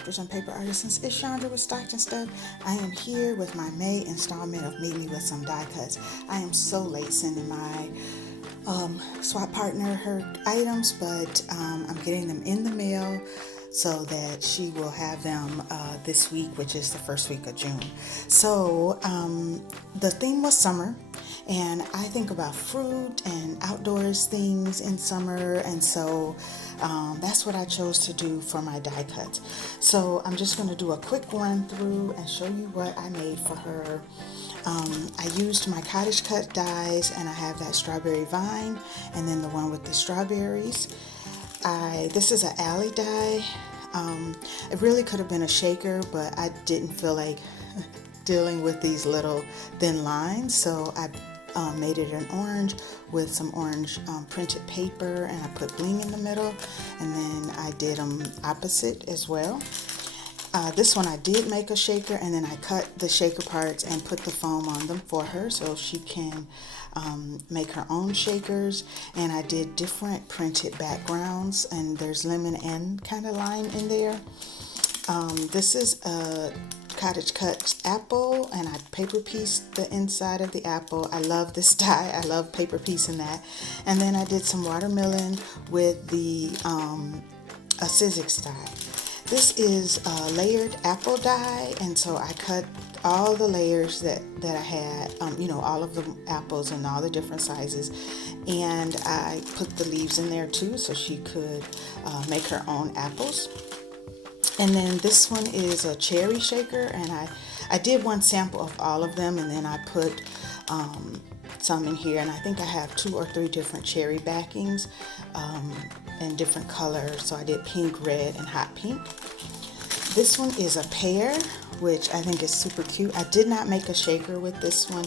Sculptors and Paper Artisans. It's Chandra with Stockton Stuff. I am here with my May installment of Meet Me With Some Die Cuts. I am so late sending my swap partner her items, but I'm getting them in the mail so that she will have them this week, which is the first week of June. So the theme was summer, and I think about fruit and outdoors things in summer, and so that's what I chose to do for my die cuts. So I'm just going to do a quick run through and show you what I made for her. I used my cottage cut dies, and I have that strawberry vine and then the one with the strawberries. This is an alley die. It really could have been a shaker, but I didn't feel like dealing with these little thin lines, so I made it an orange with some orange printed paper, and I put bling in the middle, and then I did them opposite as well. This one I did make a shaker, and then I cut the shaker parts and put the foam on them for her so she can make her own shakers. And I did different printed backgrounds, and there's lemon and kind of lime in there. This is a cottage cut apple, and I paper pieced the inside of the apple. I love this die. I love paper piecing that. And then I did some watermelon with the a Sizzix die. This is a layered apple die, and so I cut all the layers that I had, all of the apples in all the different sizes, and I put the leaves in there too so she could make her own apples. And then this one is a cherry shaker, and I did one sample of all of them, and then I put some in here, and I think I have 2 or 3 different cherry backings in different colors. So I did pink, red, and hot pink. This one is a pear, which I think is super cute. I did not make a shaker with this one,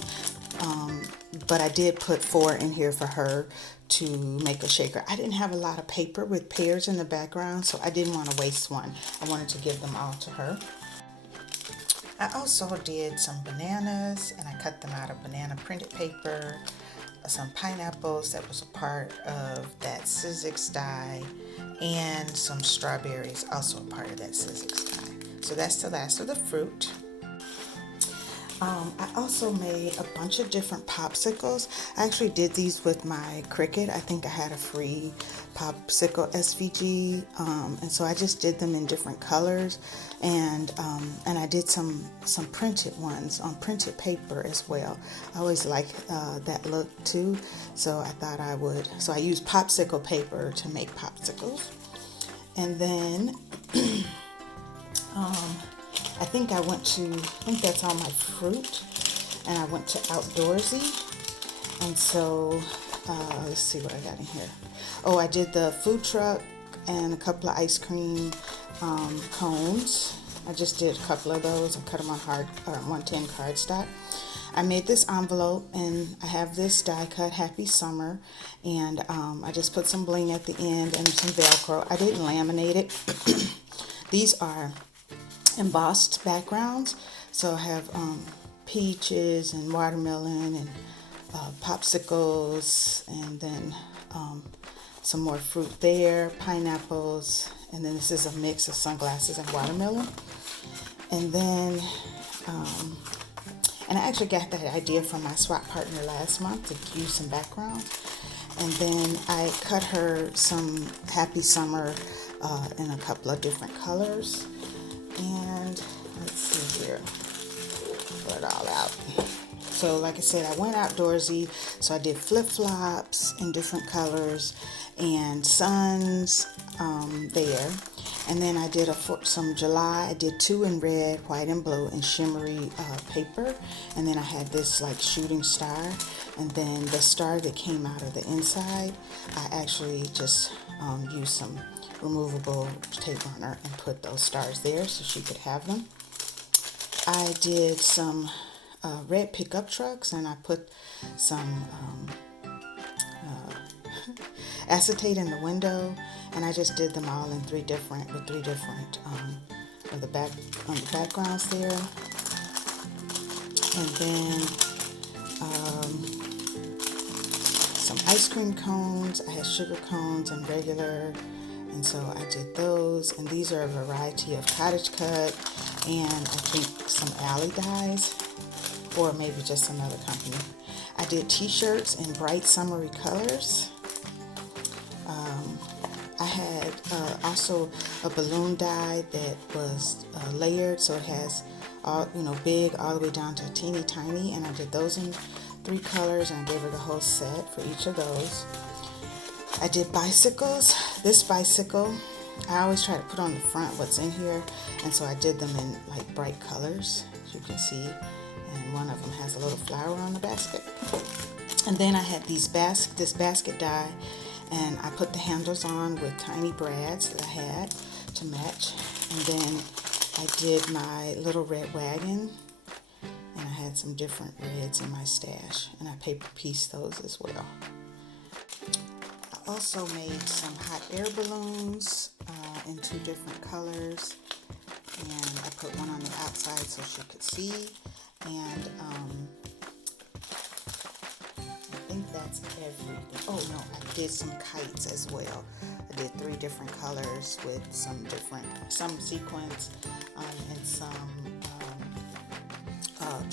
but I did put 4 in here for her to make a shaker. I didn't have a lot of paper with pears in the background, so I didn't want to waste one. I wanted to give them all to her. I also did some bananas, and I cut them out of banana printed paper, some pineapples that was a part of that Sizzix die, and some strawberries, also a part of that Sizzix die. So that's the last of the fruit. I also made a bunch of different popsicles. I actually did these with my Cricut. I think I had a free popsicle SVG, and so I just did them in different colors, and I did some printed ones on printed paper as well. I always like that look too, so I thought I would. So I used popsicle paper to make popsicles, and then I think that's all my fruit, and I went to Outdoorsy, and so let's see what I got in here. Oh, I did the food truck and a couple of ice cream cones. I just did a couple of those and cut them on 110 cardstock. I made this envelope, and I have this die cut, Happy Summer, and I just put some bling at the end and some Velcro. I didn't laminate it. These are embossed backgrounds, so I have peaches and watermelon and popsicles, and then some more fruit there, pineapples, and then this is a mix of sunglasses and watermelon. And then and I actually got that idea from my swap partner last month to use some background. And then I cut her some Happy Summer in a couple of different colors. And let's see here, pull it all out. So like I said, I went Outdoorsy, so I did flip-flops in different colors and suns there. And then I did some July. I did 2 in red, white, and blue in shimmery paper. And then I had this like shooting star. And then the star that came out of the inside, I actually just used some removable tape runner and put those stars there so she could have them. I did some red pickup trucks, and I put some acetate in the window, and I just did them all in 3 different on the backgrounds there. And then some ice cream cones. I had sugar cones and regular And so I did those, and these are a variety of cottage cut and I think some alley dyes, or maybe just another company. I did t-shirts in bright summery colors. I had also a balloon die that was layered, so it has all, big all the way down to teeny tiny, and I did those in 3 colors, and I gave her the whole set for each of those. I did bicycles. This bicycle, I always try to put on the front what's in here, and so I did them in like bright colors, as you can see, and one of them has a little flower on the basket. And then I had this basket die, and I put the handles on with tiny brads that I had to match. And then I did my little red wagon, and I had some different reds in my stash, and I paper pieced those as well. I also made some hot air balloons in 2 different colors, and I put one on the outside so she could see, and I think that's everything. Oh no, I did some kites as well. I did 3 different colors with some sequins, and some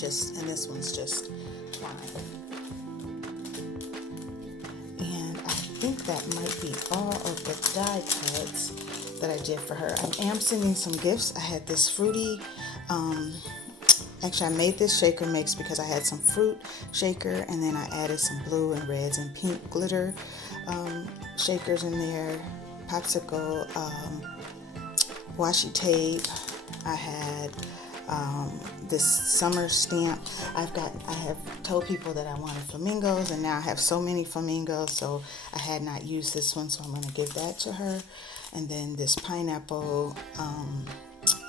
and this one's just twine. And I think that might be all of the die cuts that I did for her. I am sending some gifts. I had this fruity, actually I made this shaker mix because I had some fruit shaker, and then I added some blue and reds and pink glitter shakers in there, popsicle, washi tape. I had this summer stamp. I have told people that I wanted flamingos, and now I have so many flamingos, so I had not used this one, so I'm going to give that to her. And then this pineapple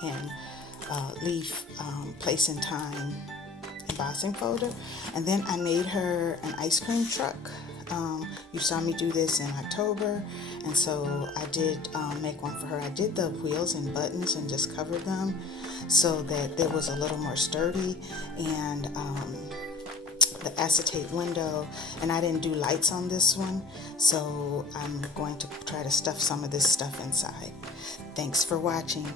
and leaf place in time embossing folder. And then I made her an ice cream truck. You saw me do this in October, and so I did make one for her. I did the wheels and buttons and just covered them so that it was a little more sturdy, and the acetate window, and I didn't do lights on this one, so I'm going to try to stuff some of this stuff inside. Thanks for watching.